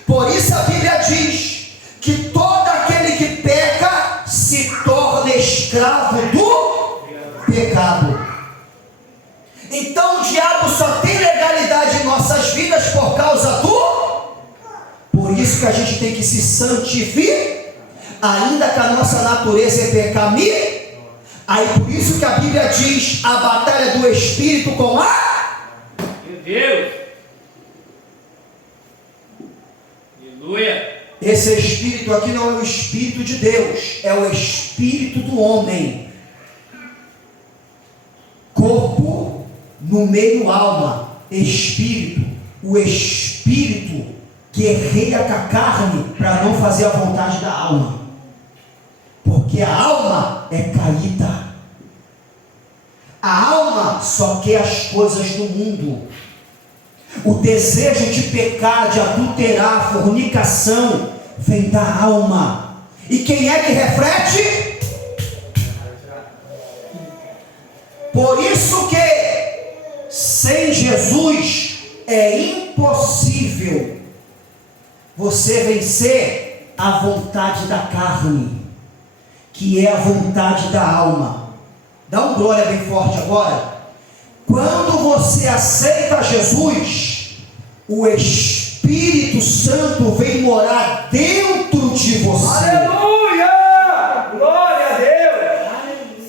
Por isso a Bíblia diz que todo aquele que peca se torna escravo do pecado. Então o diabo só tem legalidade em nossas vidas por causa do... Por isso que a gente tem que se santificar, ainda que a nossa natureza é pecaminosa. Aí por isso que a Bíblia diz a batalha do Espírito com a... Meu Deus! Aleluia! Esse Espírito aqui não é o Espírito de Deus, é o Espírito do homem. Corpo, no meio alma, Espírito. O Espírito guerreia com a carne para não fazer a vontade da alma. Porque a alma é caída. A alma só quer as coisas do mundo. O desejo de pecar, de adulterar, fornicação, vem da alma. E quem é que reflete? Por isso que Sem Jesus é impossível você vencer a vontade da carne, que é a vontade da alma. Dá um glória bem forte agora. Quando você aceita Jesus, o Espírito Santo vem morar dentro de você. Aleluia! Glória a Deus!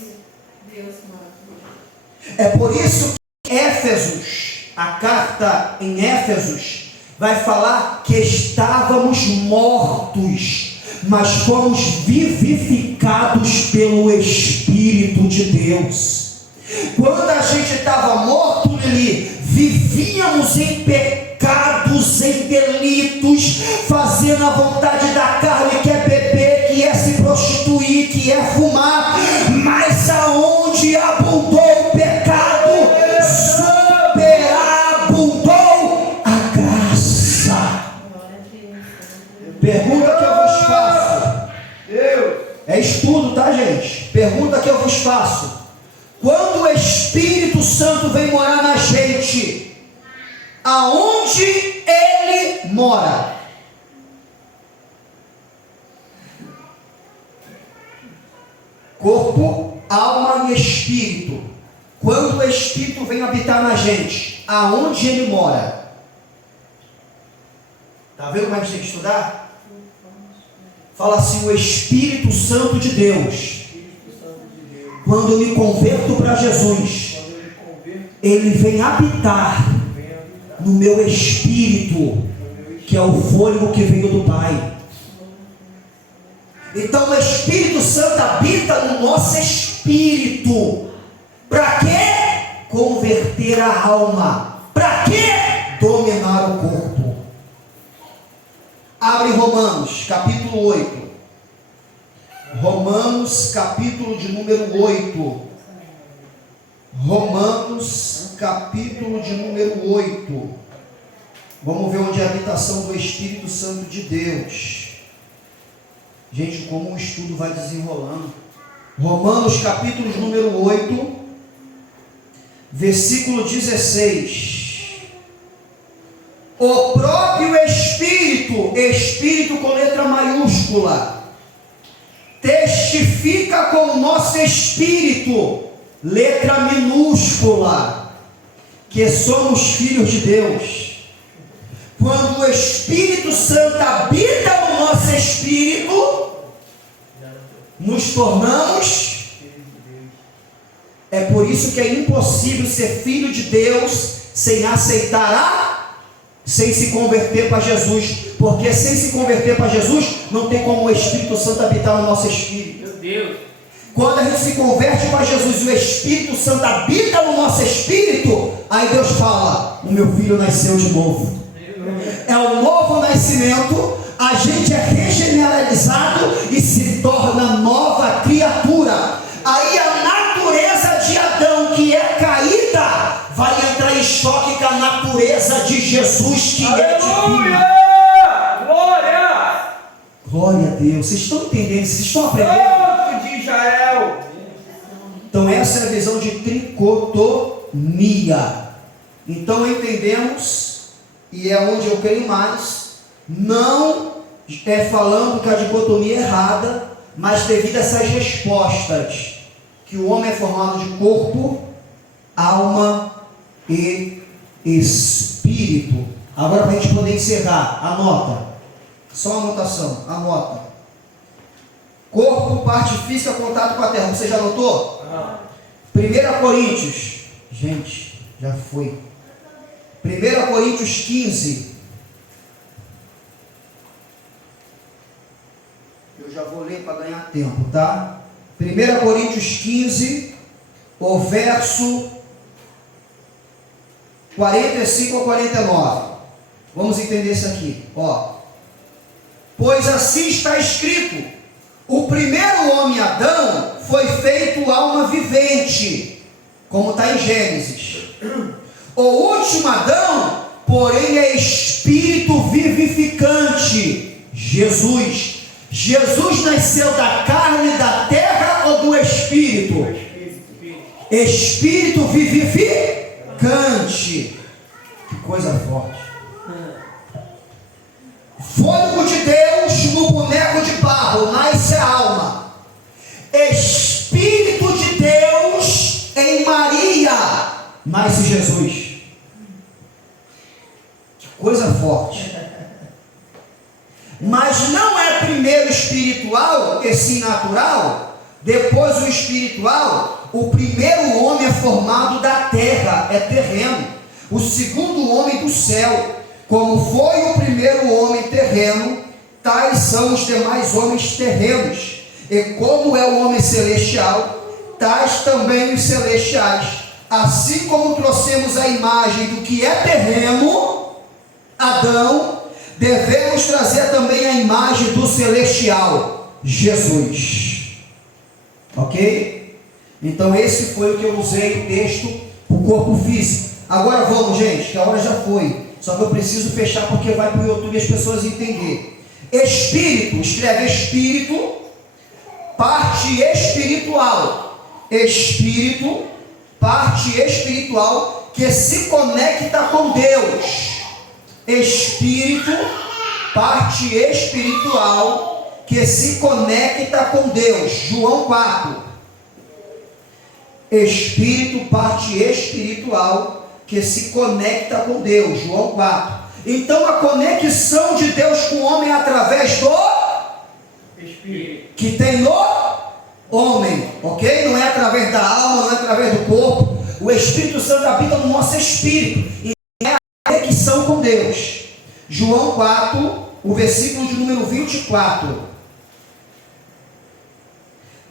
É por isso que Éfesos, a carta em Éfesos, vai falar que estávamos mortos, mas fomos vivificados pelo Espírito de Deus. Quando a gente estava morto ali, vivíamos em pecados, em delitos, fazendo a vontade da carne, que é beber, que é se prostituir, que é fumar. Mas aonde abundou o pecado, superabundou a graça. Pergunta que eu vos faço. É estudo, tá, gente? Pergunta que eu vos faço. Quando o Espírito Santo vem morar na gente, aonde ele mora? Corpo, alma e espírito. Quando o Espírito vem habitar na gente, aonde ele mora? Está vendo como a gente tem que estudar? Fala assim: o Espírito Santo de Deus. Quando eu me converto para Jesus, ele vem habitar no meu espírito, que é o fôlego que veio do Pai. Então o Espírito Santo habita no nosso espírito. Para quê? Converter a alma. Para quê? Dominar o corpo. Abre Romanos, capítulo 8. Romanos, capítulo de número 8. Romanos, capítulo de número 8. Vamos ver onde é a habitação do Espírito Santo de Deus. Gente, como o estudo vai desenrolando. Romanos, capítulo de número 8, versículo 16. O próprio Espírito, Espírito com letra maiúscula, testifica com o nosso espírito, letra minúscula, que somos filhos de Deus. Quando o Espírito Santo habita no nosso espírito, nos tornamos. É por isso que é impossível ser filho de Deus sem aceitar sem se converter para Jesus. Porque sem se converter para Jesus, não tem como o Espírito Santo habitar no nosso espírito. Meu Deus! Quando a gente se converte para Jesus e o Espírito Santo habita no nosso espírito, aí Deus fala: o meu filho nasceu de novo. É o novo nascimento. A gente é regeneralizado e se torna nova criatura. Aí a natureza de Adão, que é caída, vai entrar em choque com a natureza de Jesus, que é divina. Glória! Glória a Deus. Vocês estão entendendo? Vocês estão aprendendo? Santo de Israel! Então essa é a visão de tricotomia. Então entendemos, e é onde eu creio mais, não é falando que a dicotomia é errada, mas devido a essas respostas, que o homem é formado de corpo, alma e espírito. Agora, para a gente poder encerrar, anota, só uma anotação, anota. Corpo, parte física, contato com a terra. Você já anotou? 1 Coríntios, gente, já foi. 1 Coríntios 15. Eu já vou ler para ganhar tempo, tá? 1 Coríntios 15, o verso 45 a 49. Vamos entender isso aqui, ó. Pois assim está escrito: o primeiro homem, Adão, foi feito alma vivente, como está em Gênesis. O último Adão, porém, é espírito vivificante, Jesus. Jesus nasceu da carne, da terra ou do espírito? Espírito vivificante. Cante. Que coisa forte. Fôlego de Deus no boneco de barro, nasce a alma. Espírito de Deus em Maria, nasce Jesus. Que coisa forte. Mas não é primeiro espiritual e sim natural, depois o espiritual. O primeiro homem é formado da terra, é terreno. O segundo homem do céu. Como foi o primeiro homem terreno, tais são os demais homens terrenos. E como é o homem celestial, tais também os celestiais. Assim como trouxemos a imagem do que é terreno, Adão, devemos trazer também a imagem do celestial, Jesus. Ok? Então esse foi o que eu usei o texto, o corpo físico. Agora vamos, gente, que a hora já foi. Só que eu preciso fechar porque vai para o YouTube e as pessoas entenderem. Espírito, escreve espírito, parte espiritual. Espírito, parte espiritual que se conecta com Deus. Espírito, parte espiritual que se conecta com Deus. João 4. Espírito, parte espiritual que se conecta com Deus. João 4. Então a conexão de Deus com o homem é através do Espírito que tem no homem, ok? Não é através da alma, não é através do corpo. O Espírito Santo habita no nosso espírito e é a conexão com Deus. João 4, o versículo de número 24.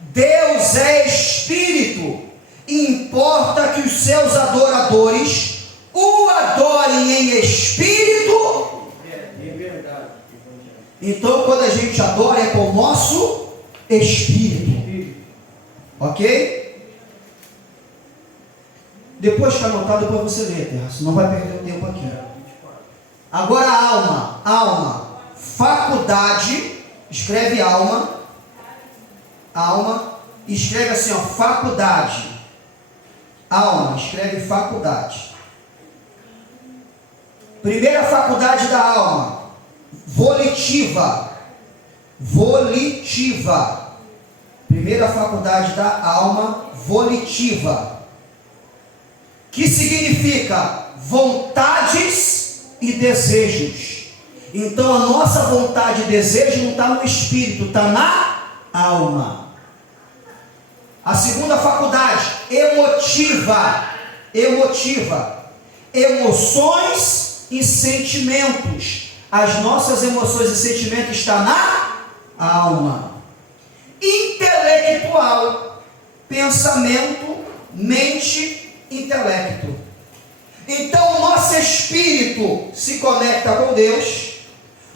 Deus é Espírito. Importa que os seus adoradores o adorem em espírito. É verdade. Então, quando a gente adora, é com o nosso espírito. Ok? Depois que anotado, depois você lê, Terra, senão vai perder o tempo aqui. Agora a alma. Alma. Faculdade. Escreve alma. Alma. Escreve assim, ó, faculdade. Alma, escreve faculdade. Primeira faculdade da alma, volitiva. Volitiva. Primeira faculdade da alma, volitiva. Que significa vontades e desejos. Então a nossa vontade e desejo não está no espírito, está na alma. A segunda faculdade, emotiva. Emotiva. Emoções e sentimentos. As nossas emoções e sentimentos estão na alma. Intelectual. Pensamento, mente, intelecto. Então o nosso espírito se conecta com Deus.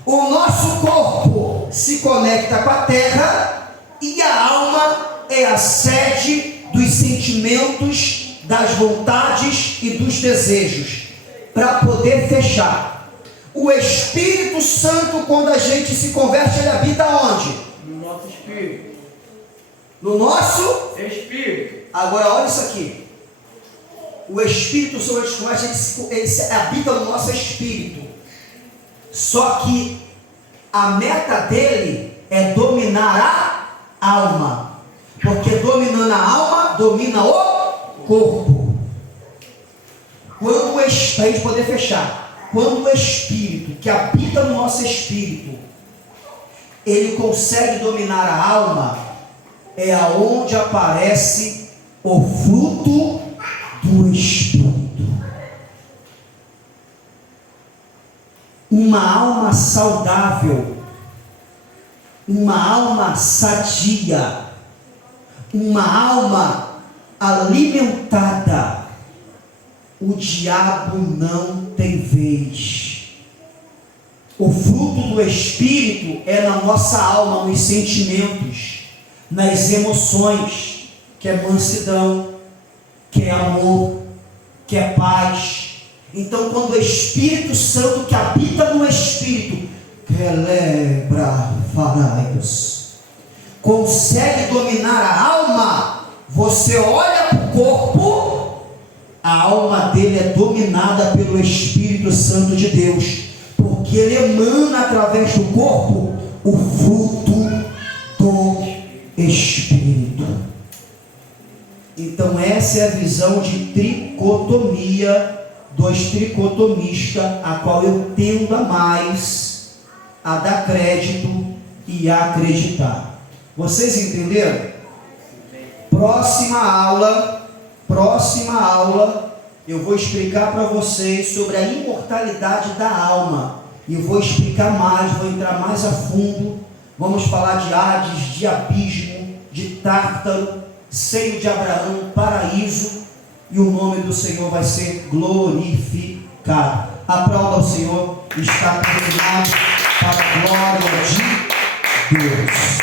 O nosso corpo se conecta com a terra. E a alma é a sede dos sentimentos, das vontades e dos desejos. Para poder fechar, o Espírito Santo, quando a gente se converte, ele habita onde? No nosso espírito. No nosso espírito. Agora olha isso aqui. O Espírito Santo, ele habita no nosso espírito. Só que a meta dele é dominar a alma. Porque dominando a alma, domina o corpo. Quando o Espírito, para a gente poder fechar, quando o Espírito, que habita no nosso espírito, ele consegue dominar a alma, é aonde aparece o fruto do Espírito. Uma alma saudável, uma alma sadia, uma alma alimentada, o diabo não tem vez. O fruto do Espírito é na nossa alma, nos sentimentos, nas emoções, que é mansidão, que é amor, que é paz. Então, quando o Espírito Santo que habita no Espírito, celebra faraios, consegue dominar a alma, você olha para o corpo, a alma dele é dominada pelo Espírito Santo de Deus, porque ele emana através do corpo o fruto do Espírito. Então essa é a visão de tricotomia dos tricotomistas, a qual eu tendo a mais a dar crédito e a acreditar. Vocês entenderam? Próxima aula, eu vou explicar para vocês sobre a imortalidade da alma. E eu vou explicar mais, vou entrar mais a fundo. Vamos falar de Hades, de abismo, de Tártaro, seio de Abraão, paraíso. E o nome do Senhor vai ser glorificado. Aplauda ao Senhor, está terminado para a glória de Deus.